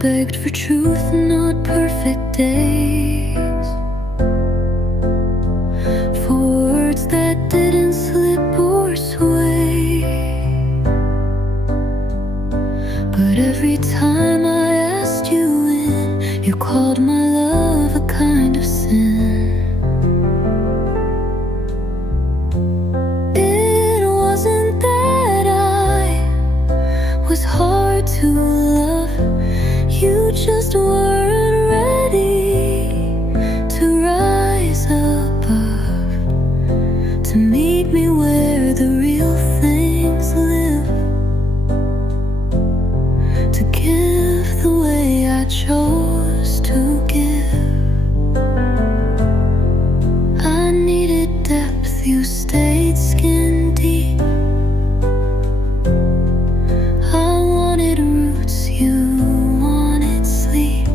begged for truth, not perfect days, for words that didn't slip or sway. But every time I asked you in, you called my love a kind of sin. It wasn't that I was hard to love, you just weren't ready to rise above, to meet me where the real things live, to give the way I chose to give. I needed depth, you stayed skin deep. I wanted roots, you wanted sleep.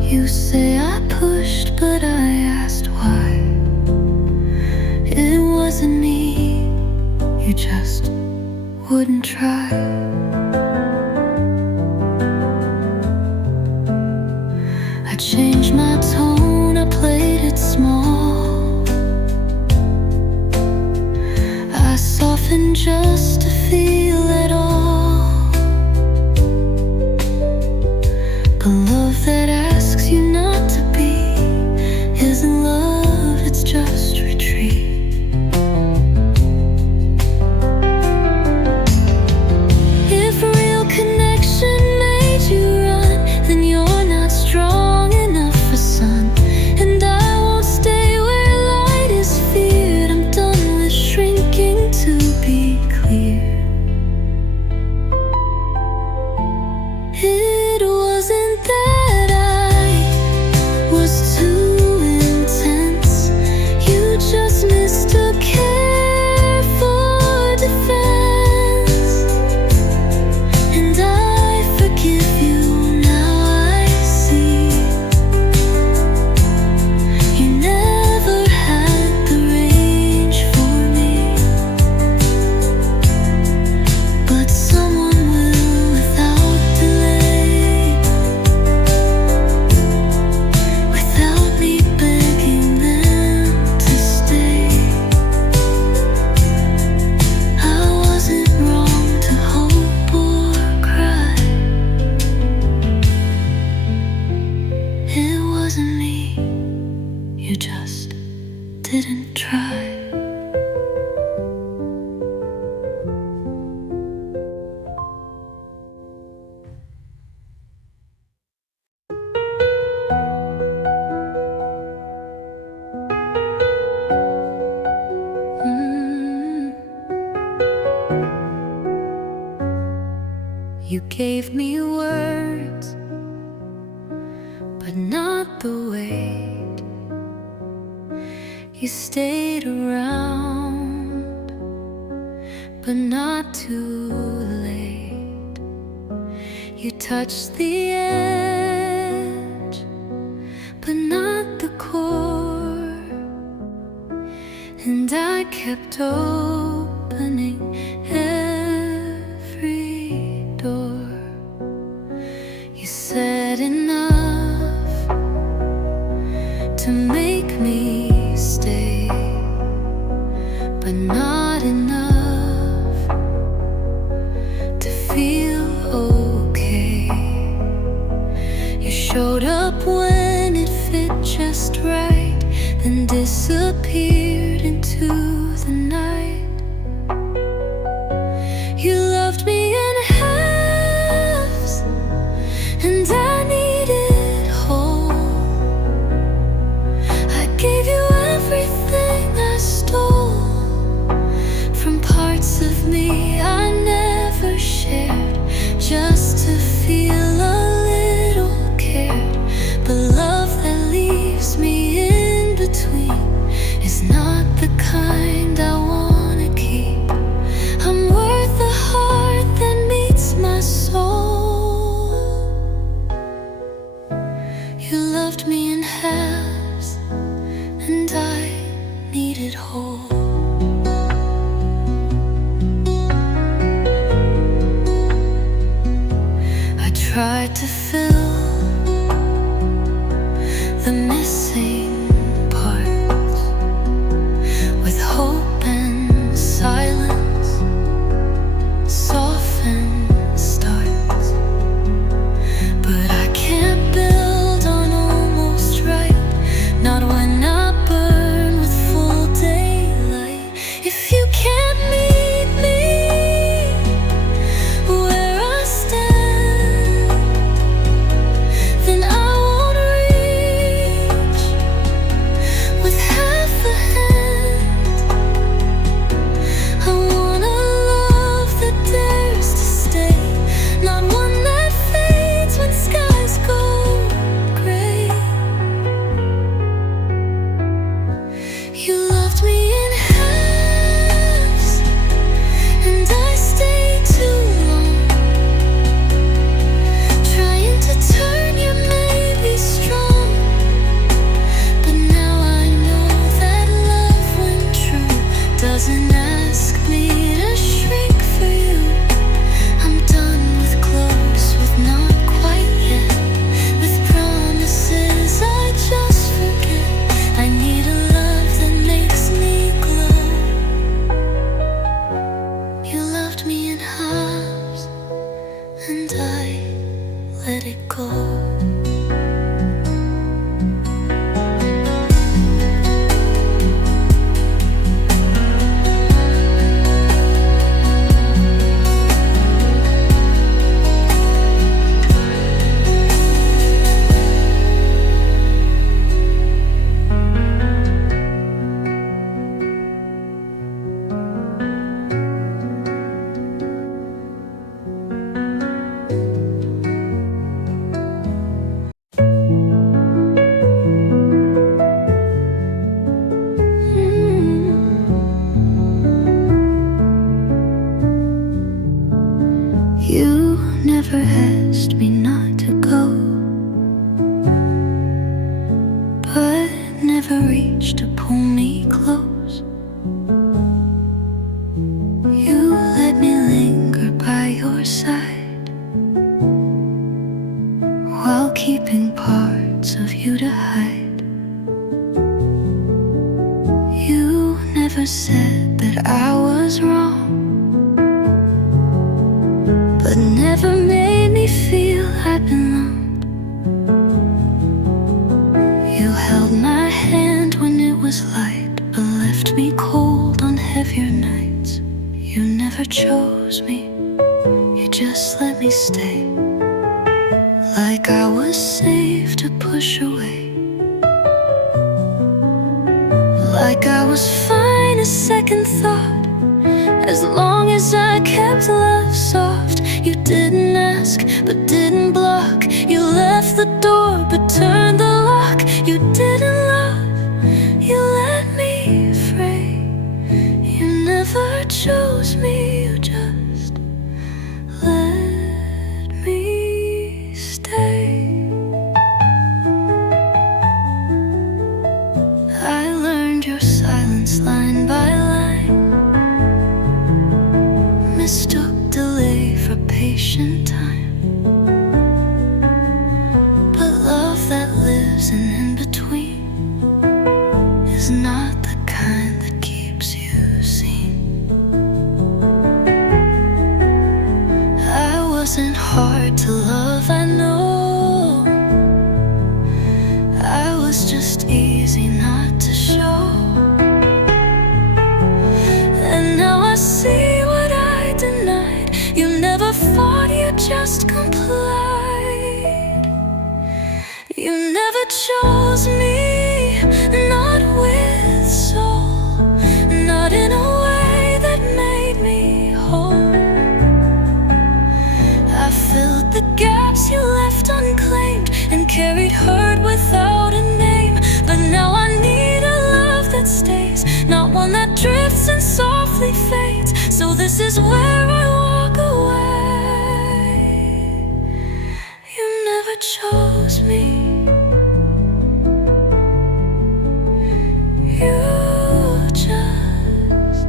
You say I pushed, but I asked why. It wasn't me, you just wouldn't try. I changed my tone, I played it small. I softened just to feel it all. But love that asks you not to be isn't love, it's just retreat. If real connection made you run, then you're not strong enough for sun. And I won't stay where light is feared. I'm done with shrinking, to be clear. It wasn't that I was too intense, you just mistook care for defense. And I forgive you, now I see you never had the range for me. But someone will without delay, without me begging them to stay. I wasn't wrong to hope or cry. It wasn't me, you just didn't try. You gave me words, but not the weight. You stayed around, but not too late. You touched the edge, but not the core. And I kept opening every door. You said enough to make me stay, but not enough to feel okay. You showed up when it fit just right, then disappeared into the night. You loved me in halves, and I needed whole. I gave you everything I stole from parts of me I never shared, just to feel a little cared. But love that leaves me tried to fill the missing parts with hope and silence, soften starts. But I can't build on almost right, not when I burn with full daylight. If you can't meet me where I stand, then I won't reach with half a hand. I want a love that dares to stay, not one that fades when skies go gray. You loved me in halves, and I stayed too long, trying to turn your maybe strong. But now I know that love, when true, doesn't ask me to shrink for you. I'm done with close, with not quite yet, with promises I just forget. I need a love that makes me glow. You loved me in halves, and I let it go. You never asked me not to go, but never reached to pull me close. You let me linger by your side, while keeping parts of you to hide. You never said that I was wrong, but never made me feel I belonged. You held my hand when it was light, but left me cold on heavier nights. You never chose me, you just let me stay, like I was safe to push away, like I was fine, a second thought, as long as I kept love soft. You didn't ask, but didn't block. You left the door, but turned the lock. You didn't love, you let me fray. You never chose me, you just let me stay. I learned your silence line by line, mistook delay for patient time. But love that lives in between is not the kind that keeps you seen. I wasn't hard to love, I know. I was just easy not to show. And now I see what I denied. You never fought, you just complied. You never chose me, not with soul, not in a way that made me whole. I filled the gaps you left unclaimed, and carried hurt without a name. But now I need a love that stays, not one that drifts and softly fades. So this is where I walk away. You never chose me, you just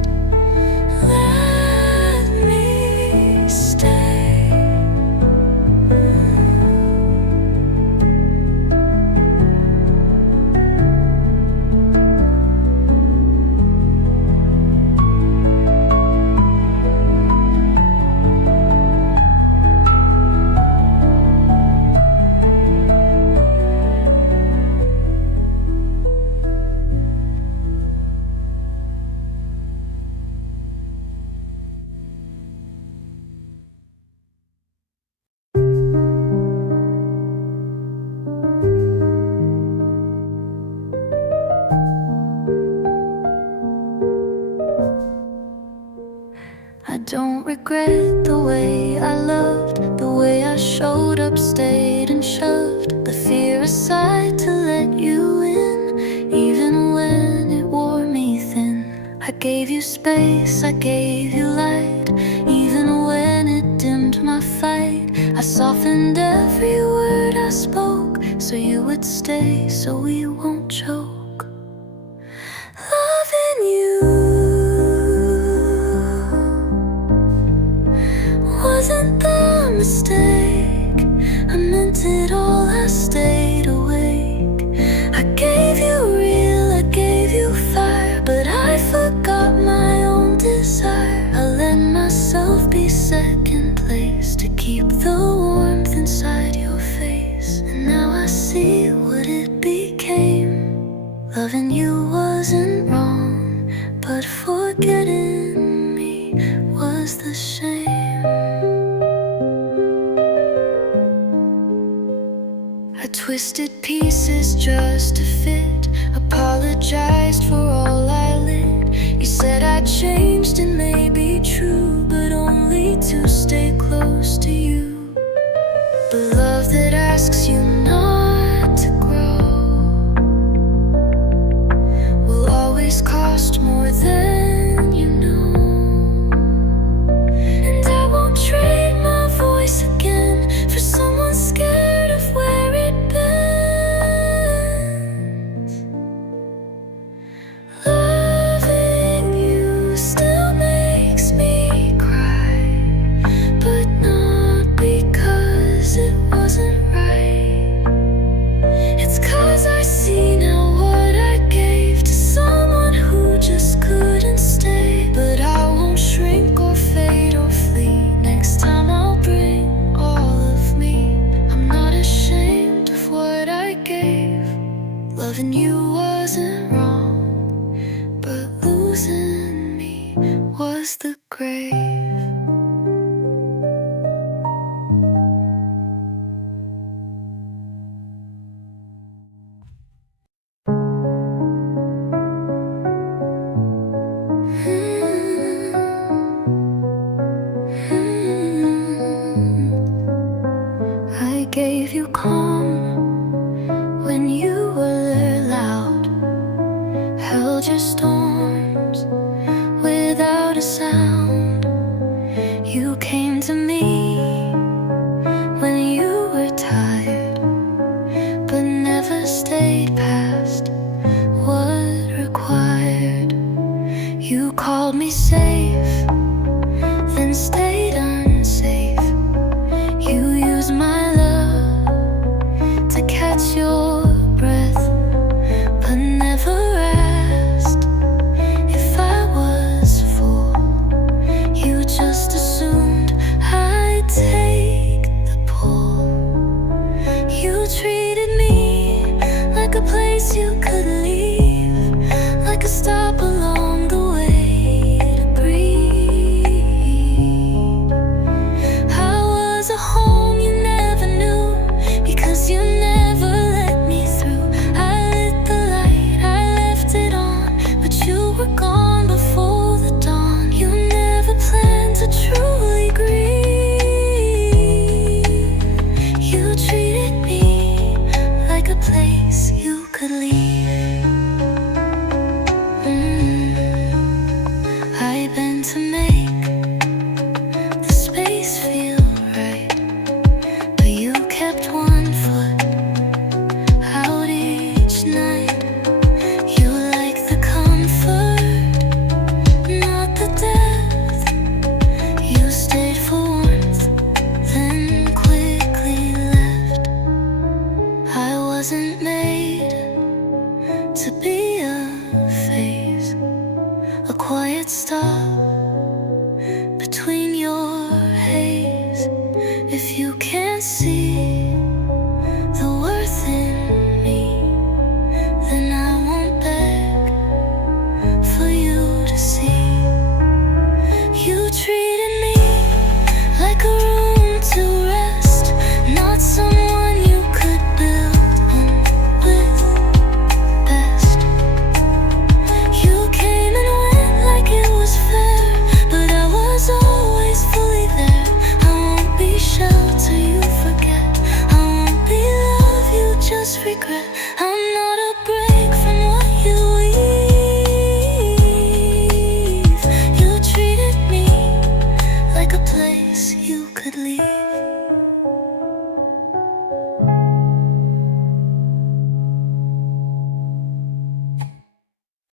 let me stay. up, stayed and shoved the fear aside to let you in, even when it wore me thin. I gave you space, I gave you light, even when it dimmed my fight. I softened every word I spoke, so you would stay, so we won't choke. Loving you wasn't the mistake, I meant it all, I stayed awake. I gave you real, I gave you fire, but I forgot my own desire. I let myself be second place to keep the warmth inside your face. And now I see what it became. Loving you wasn't wrong, but forgetting me was the shame. I twisted pieces just to fit, apologized for all I lit. You said I changed, and may be true, but only to stay close to you. But love that asks you not to grow will always cost more than you know. And I won't trade my voice again for someone scared of where it bends. Loving you still makes me cry, but not because it wasn't right. It's 'cause I see now what I gave to someone who just couldn't stay. But I won't shrink or fade or flee. Next time I'll bring all of me. I'm not ashamed of what I gave. Loving you wasn't wrong, but losing me was the grave. I gave you calm when you were loud, held your storms without a sound. You came to me when you were tired, but never stayed past what required. You called me safe, then stayed unsafe. You used my love to catch your breath, but never asked if I was full. You just assumed I'd take the pull. You treated me like a place you could leave, like a stop along the way to breathe. I was a home you never knew, because you never let me through. I lit the light, I left it on, but you were gone before the dawn. You never planned to truly grieve. You treated me like a place you could leave. I bent to make the space feel right, but you kept one foot out each night. You like the comfort, not the depth. You stayed for warmth, then quickly left. I wasn't made to be a phase, a quiet stop between your haze. If you can't see the worth in me, then I won't beg for you to see. You treated me like a room to rest, not someone you could build one with best. You came and went like it was fair, but I was always fully there. I won't be shelter you forget. gently.